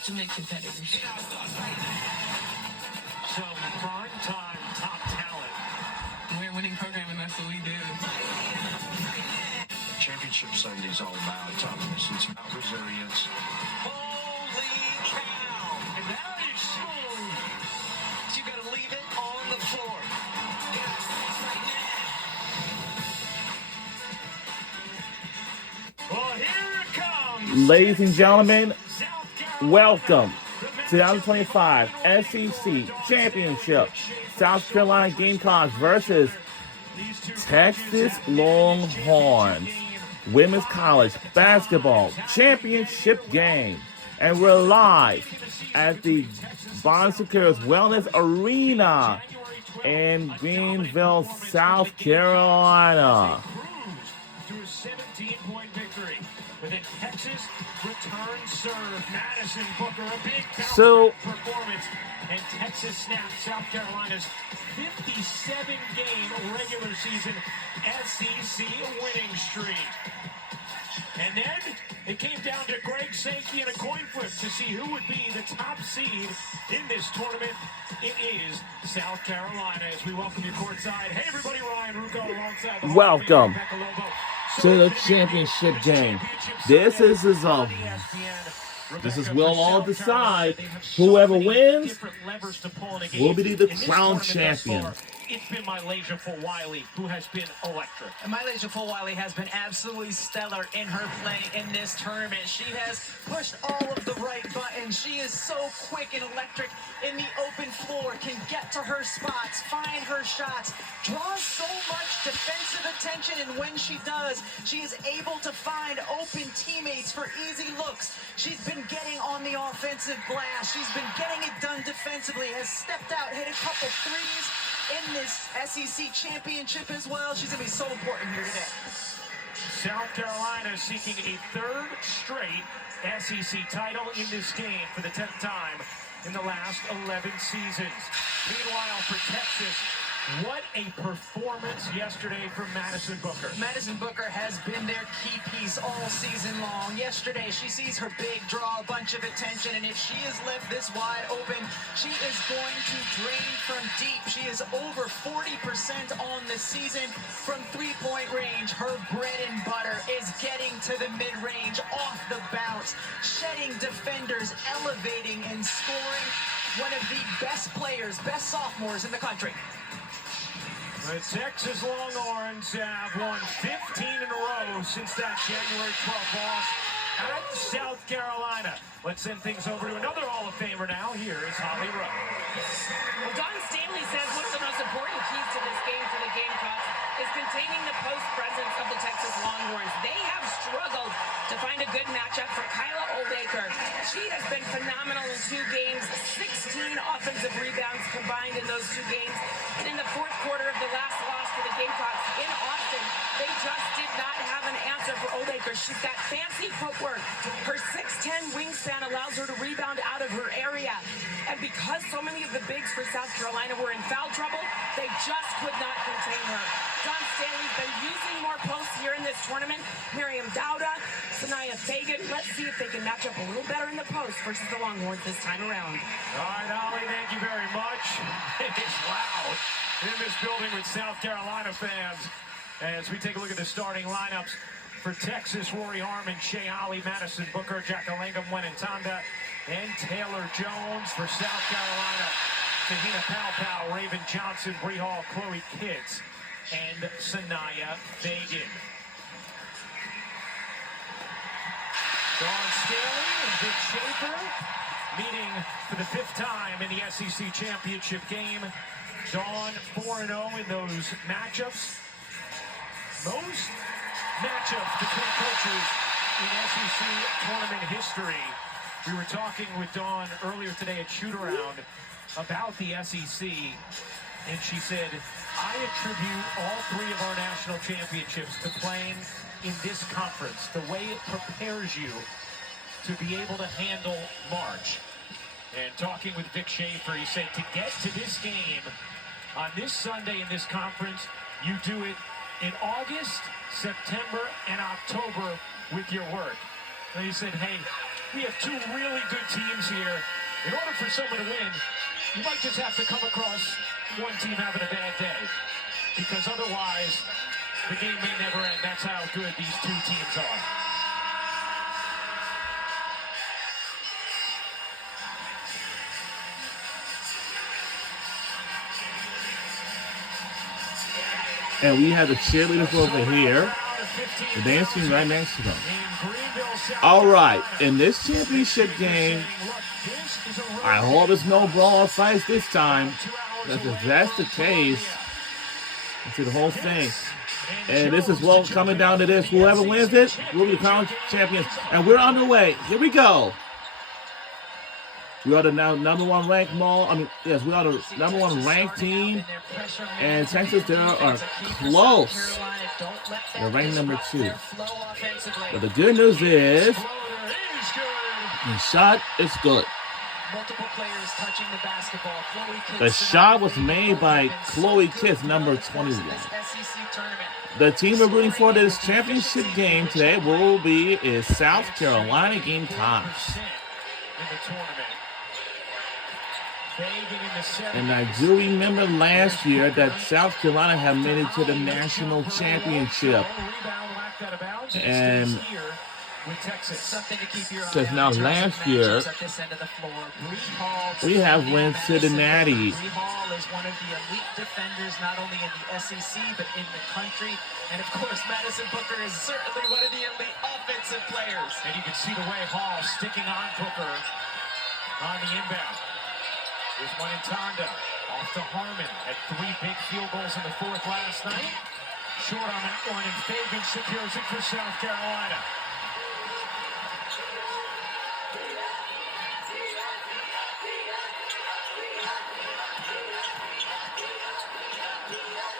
ultimate competitors. Some prime-time top talent. We're a winning program, and that's what we do. Championship Sunday is all about toughness. It's about resilience. Holy cow! And that is smooth. You got to leave it on the floor. Well, here it comes. Ladies and gentlemen, welcome to the 2025 SEC Championship. South Carolina Gamecocks versus Texas Longhorns Women's College Basketball Championship game. And we're live at the Bon Secours Wellness Arena in Greenville, South Carolina. To a 17-point victory with a Texas return serve. Madison Booker, a big performance, and Texas snapped South Carolina's 57-game regular season SEC winning streak. And then it came down to Greg Sankey and a coin flip to see who would be the top seed in this tournament. It is South Carolina. As we welcome you courtside. Hey everybody, Ryan Ruocco alongside the welcome to the championship game. This is we'll all decide. Whoever wins will be the crown champion. It's been Mylasia Fulwiley who has been electric. And Mylasia Fulwiley has been absolutely stellar in her play in this tournament. She has pushed all of the right buttons. She is so quick and electric in the open floor, can get to her spots, find her shots, draws so much defensive attention, and when she does, she is able to find open teammates for easy looks. She's been getting on the offensive glass. She's been getting it done defensively, has stepped out, hit a couple threes in this SEC championship as well. She's going to be so important here today. South Carolina seeking a third straight SEC title in this game for the 10th time in the last 11 seasons. Meanwhile, for Texas, what a performance yesterday from Madison Booker. Madison Booker has been their key piece all season long. Yesterday, she sees her big draw a bunch of attention, and if she is left this wide open, she is going to drain from deep. She is over 40% on the season from three-point range. Her bread and butter is getting to the mid-range, off the bounce, shedding defenders, elevating and scoring. One of the best players, best sophomores in the country. The Texas Longhorns have won 15 in a row since that January 12th loss at South Carolina. Let's send things over to another Hall of Famer now. Here is Holly Rowe. Well, Don Stanley says one of the most important keys to this game for the Gamecocks is containing the post presence of the Texas Longhorns. They have struggled to find a good matchup for Kyla Oldacre. She has been phenomenal in 2 games, 16 offensive rebounds combined in those 2 games. And in the fourth quarter of the last loss for the Gamecocks in Austin, they just did not have an answer for Oldacre. She's got fancy footwork. Her 6'10" wingspan allows her to rebound out of her area. And because so many of the bigs for South Carolina were in foul trouble, they just could not contain her. Don Stanley's been using more posts here in this tournament. Miriam Dowda, Sanaya Fagan. Let's see if they can match up a little better in the post versus the Longhorns this time around. All right, Holly, thank you very much. It's loud in this building with South Carolina fans. As we take a look at the starting lineups for Texas, Rory Harmon, Shea Holley, Madison Booker, Jackalangam Wenentanda, and Taylor Jones. For South Carolina, Tahina Paopao, Raven Johnson, Bree Hall, Chloe Kitts, and Sanaya Fagan. Dawn Staley and Vic Schaefer meeting for the 5th time in the SEC Championship game. Dawn 4-0 in those matchups. Most matchups between coaches in SEC tournament history. We were talking with Dawn earlier today at shoot-around about the SEC, and she said, I attribute all 3 of our national championships to playing in this conference, the way it prepares you to be able to handle March. And talking with Vic Schaefer, he said, to get to this game on this Sunday in this conference, you do it in August, September, and October with your work. And he said, hey, we have two really good teams here. In order for someone to win, you might just have to come across one team having a bad day. Because otherwise, the game may never end. That's how good these two teams are. And we have the cheerleaders over here. The dance team right next to them. All right, in this championship game, I hope it's no brawl fights this time. Because if that's the case, let's see the whole thing. And this is well coming down to this. Whoever wins it will be the crown champions. And we're underway. Here we go. We are the number one ranked mall. Yes, we are the number one ranked team. And Texas, they are close. They're ranked number 2. But the good news is, the shot is good. The shot was made by Chloe Kiss, number 21. The team we're rooting for this championship game today is South Carolina Gamecocks. And I do remember last year that South Carolina had made it to the national championship. And because now last year, we have went to the Natty. Bree Hall is one of the elite defenders, not only in the SEC, but in the country. And of course, Madison Booker is certainly one of the elite offensive players. And you can see the way Hall sticking on Booker on the inbound. Here's one in Tonda. Off to Harmon. Had 3 big field goals in the 4th last night. Short on that one, and Fagan secures it for South Carolina.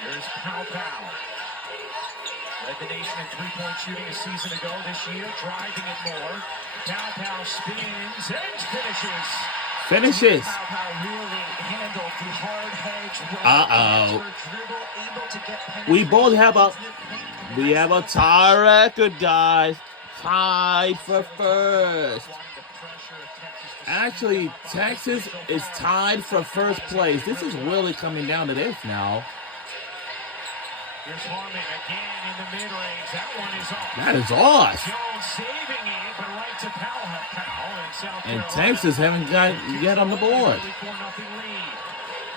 Here's Pow Pow. Led the nation in 3-point shooting a season ago. This year, driving it more. Pow Pow spins and finishes. Finishes. Pow Pow really handled the hard hedge. We both have a tie record, guys. Tied for first. Actually, Texas is tied for first place. This is really coming down to this now. Here's Harmon again in the mid-range. That one is off. That is off. Jones saving it, but right to Powell and South And Carolina. Texas haven't got yet on the board.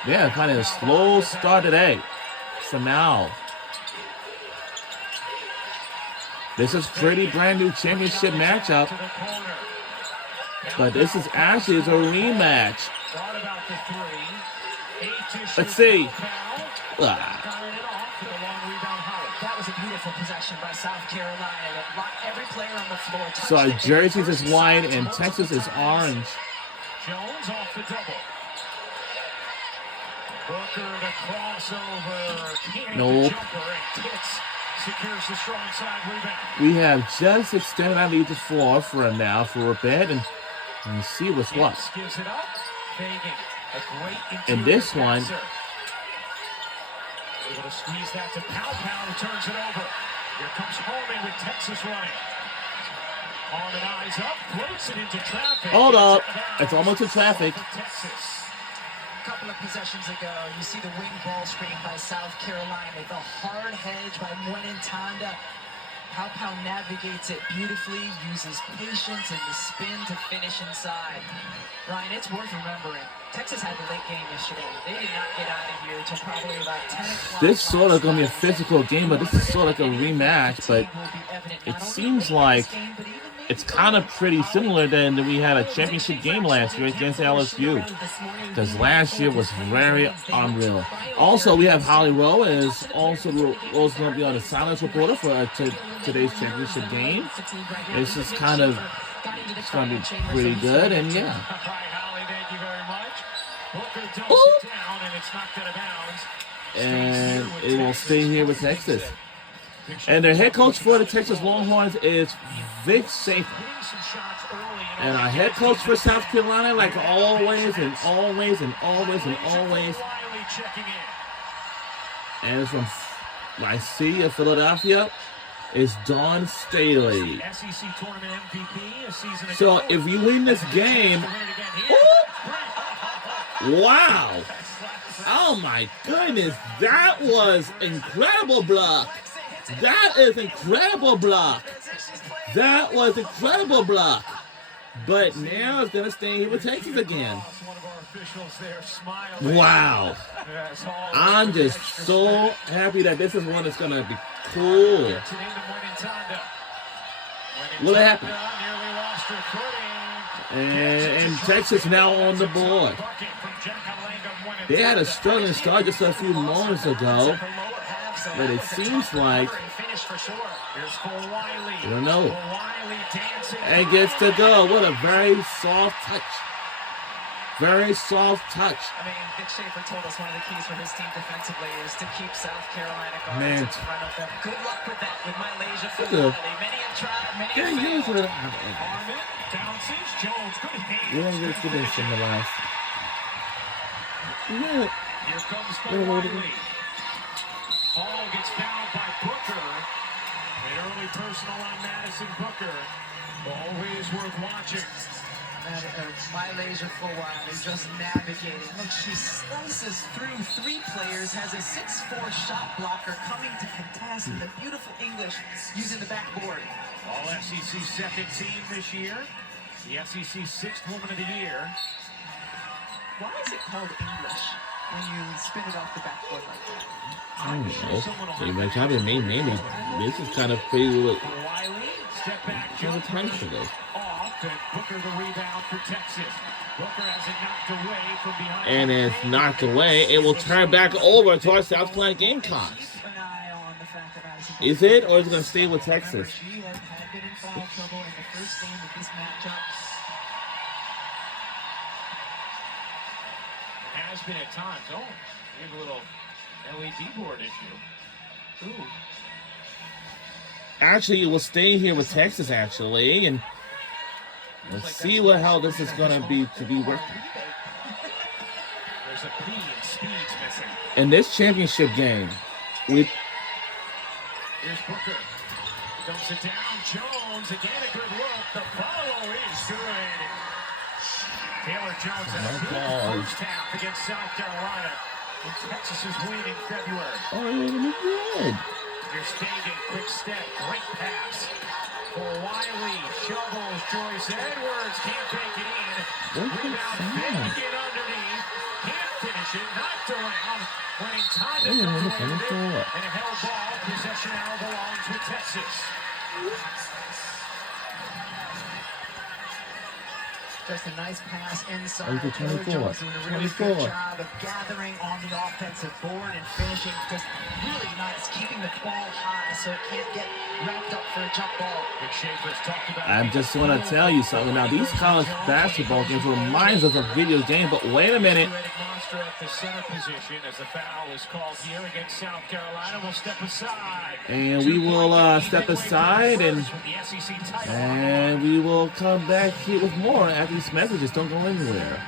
Yeah, kind of a slow start today. For now. This is pretty brand new championship matchup. But this is actually a rematch. Let's see. That was a beautiful possession by South Carolina. That locked every player on the floor. So our jerseys is white and Texas is orange. Jones off the double. Booker the crossover. Nope. Secures the strong side rebound. We have just extended our lead to 4 for now for a bit and see what's what. Gives it up. Fagan, a great In this one, able to squeeze that to Pow Pow, who turns it over. Here comes Harmon with Texas running. Harmon eyes up, floats it into traffic. hold up. It's almost in traffic. Texas. A couple of possessions ago, you see the wing ball screen by South Carolina. The hard hedge by Gwen Tonda. Pow Pow navigates it beautifully, uses patience and the spin to finish inside. Ryan, it's worth remembering. Texas had the late game yesterday. They did not get out of here until probably about 10 o'clock. This sort of going to be a physical game, but this is sort of like a rematch. But it seems like it's kind of pretty similar than we had a championship game last year against LSU. Because last year was very unreal. Also, we have Holly Rowe is also going to be on the silence reporter for today's championship game. This is kind of, it's going to be pretty good, and yeah. And it will stay here with Texas. And their head coach for the Texas Longhorns is Vic Schaefer. And our head coach for South Carolina, like always and always and always and always, and it's from Lycia, Philadelphia, is Dawn Staley. SEC tournament MVP a season ago. So if you win this game, wow. Oh my goodness, that was incredible block. That is incredible block. That was incredible block. But now it's going to stay here with Texas again. Wow. I'm just so happy that this is one that's going to be cool. What happened? And Texas now on the board. They had a struggling start just a few moments ago, but it seems like, I don't know, and gets to go. What a very soft touch. Very soft touch. I mean, Vic Schaefer told us one of the keys for his team defensively is to keep South Carolina guards Man. in front of them. Good luck with that with Malaysia Good. Fulani. Many have tried, many Yeah, have here's failed. what Armin bounces. Jones, good hand. we're going to get to this in the last. Yeah. Here comes Fulani. Hall gets fouled by Booker. An early personal on Madison Booker. Always worth watching. Malaysia Fulani just navigating. Look, she slices through three players, has a 6'4" shot blocker coming to contest in the beautiful English using the backboard. All SEC second team this year. The SEC sixth woman of the year. Why is it called English when you spin it off the backboard like that? I don't know. So you might have it maybe this is kind of pretty good. Wiley, step back, What jump time for this? off, and Booker the rebound for Texas. Booker has it knocked away from behind. And it's knocked away. It will turn back over to our South Carolina Gamecocks. Keep an eye on the fact that Madison Is it, or is it going to stay with Texas? She had been in foul trouble in the first game of this matchup. Has been at times. Oh, we have a little LED board issue. Ooh. Actually, it will stay here with Texas, actually, and let's see how this is going to be working. There's a P and Speed's missing. In this championship game, with Here's Booker. Dumps it down. Jones again a good look. The follow is good. Taylor Jones had a good first half against South Carolina. And Texas is winning in February. good. Here's Dagan, quick step, great pass. For Wiley, shovels Joyce Edwards, can't make it in. Rebound, Dagan underneath, can't finish it, knocked around. Winning time to and a held ball, possession now belongs with Texas. Just a nice pass inside. Over Taylor 24. Jones doing a really 24. good job of gathering on the offensive board and finishing just really nice, keeping the ball high so it can't get wrapped up for a jump ball. Vic Schaefer's talked about I just want to tell you something. Now, these college basketball games remind us of video games, but wait a minute. Two-headed monster at the center position as the foul is called here against South Carolina. We'll step aside. And we will step aside, With the SEC title. and we will come back here with more after these messages. Don't go anywhere.